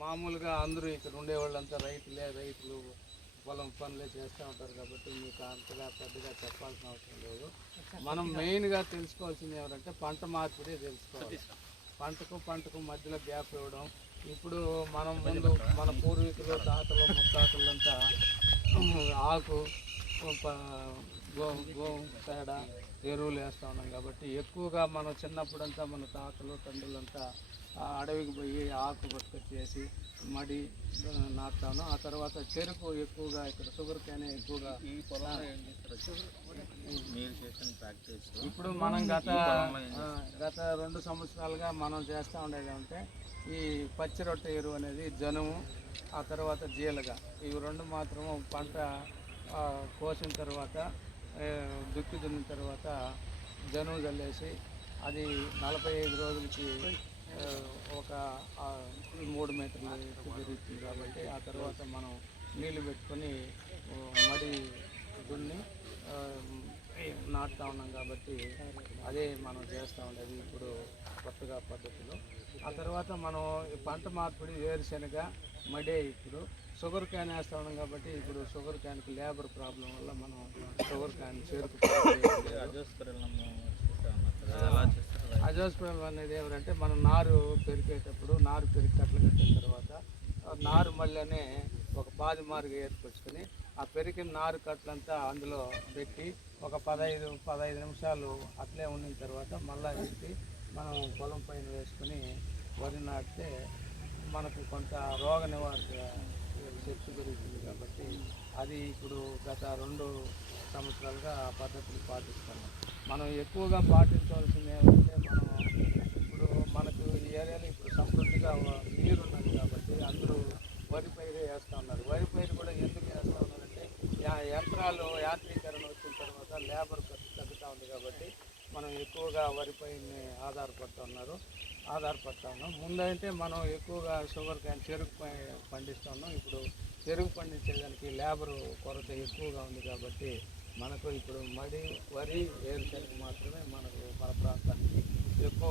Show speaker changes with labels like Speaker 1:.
Speaker 1: మామూలుగా అందరూ ఇక్కడ ఉండేవాళ్ళంతా రైతులే రైతులు పొలం పనులే చేస్తూ ఉంటారు కాబట్టి మీకు అంతగా పెద్దగా చెప్పాల్సిన అవసరం లేదు. మనం మెయిన్గా తెలుసుకోవాల్సింది ఎవరంటే పంట మార్పిడి తెలుసుకోవాలి. పంటకు పంటకు మధ్యలో గ్యాప్ ఇవ్వడం. ఇప్పుడు మనం ముందు మన పూర్వీకులు తాతలు ముత్తాతలంతా ఆకు ప- గో గో పేడ ఎరువులు వేస్తూ ఉన్నాం కాబట్టి ఎక్కువగా మనం చిన్నప్పుడంతా మన తాతలు తండ్రులంతా అడవికి పోయి ఆకు పట్టుకొచ్చేసి మడి నాటుతాను. ఆ తర్వాత చెరుకు ఎక్కువగా ఇక్కడ షుగర్ కేనే ఎక్కువగా ఇప్పుడు మనం గత గత రెండు సంవత్సరాలుగా మనం చేస్తూ ఉండేది అంటే ఈ పచ్చి రొట్టె ఎరువు అనేది జనుము ఆ తర్వాత జీలగ. ఇవి రెండు మాత్రము పంట కోసిన తర్వాత దుక్కి దున్నిన తర్వాత జనుము చల్లేసి అది నలభై ఐదు రోజులకి ఒక మూడు మీటర్లు పెరుగుతుంది కాబట్టి ఆ తర్వాత మనం నీళ్ళు పెట్టుకొని మడి దున్ని నాటుతా ఉన్నాం కాబట్టి అదే మనం చేస్తూ ఉండేది ఇప్పుడు కొత్తగా పద్ధతిలో. ఆ తర్వాత మనం పంట మార్పిడి వేరుశనగ మడే ఇప్పుడు షుగర్ క్యాన్ వేస్తా ఉన్నాం కాబట్టి ఇప్పుడు షుగర్ క్యాన్కి లేబర్ ప్రాబ్లం వల్ల మనం షుగర్ క్యాన్ చేరుకు అజోస్పిరల్ అనేది ఏమంటే మనం నారు పెరిగేటప్పుడు నారు పెరిగి కట్టలు కట్టిన తర్వాత నారు మళ్ళీనే ఒక పాది మార్గ ఏర్పరచుకొని ఆ పెరిగిన నారు కట్లంతా అందులో పెట్టి ఒక పదహైదు పదహైదు నిమిషాలు అట్లే ఉండిన తర్వాత మళ్ళీ పెట్టి మనం పొలం పైన వేసుకొని వరి నాటితే మనకు కొంత రోగ నివారణ శక్తి పెరుగుతుంది కాబట్టి అది ఇప్పుడు గత రెండు సంవత్సరాలుగా ఆ పద్ధతిని పాటిస్తున్నాం. మనం ఎక్కువగా పాటించవలసింది ఏమంటే మనం ఇప్పుడు మనకు ఈ ఏరియాలో ఇప్పుడు సమృద్ధిగా నీరు ఉన్నది కాబట్టి అందరూ వరి పైరే వేస్తూ ఉన్నారు. వరి పైరు కూడా ఎందుకు వేస్తూ ఉన్నారంటే యంత్రాలు యాంత్రీకరణ వచ్చిన తర్వాత లేబర్ ఖర్చు తగ్గుతూ ఉంది కాబట్టి మనం ఎక్కువగా వరి పైరుని ఆధారపడుతున్నారు ఆధారపడతా ఉన్నాం. ముందైతే మనం ఎక్కువగా షుగర్ క్యాన్ చెరుకు పై- పండిస్తూ ఉన్నాం. ఇప్పుడు చెరుకు పండించేదానికి లేబర్ కొరత ఎక్కువగా ఉంది కాబట్టి మనకు ఇప్పుడు మడి వరి వేరుశనగ మాత్రమే మనకు మన ప్రాంతానికి ఎక్కువ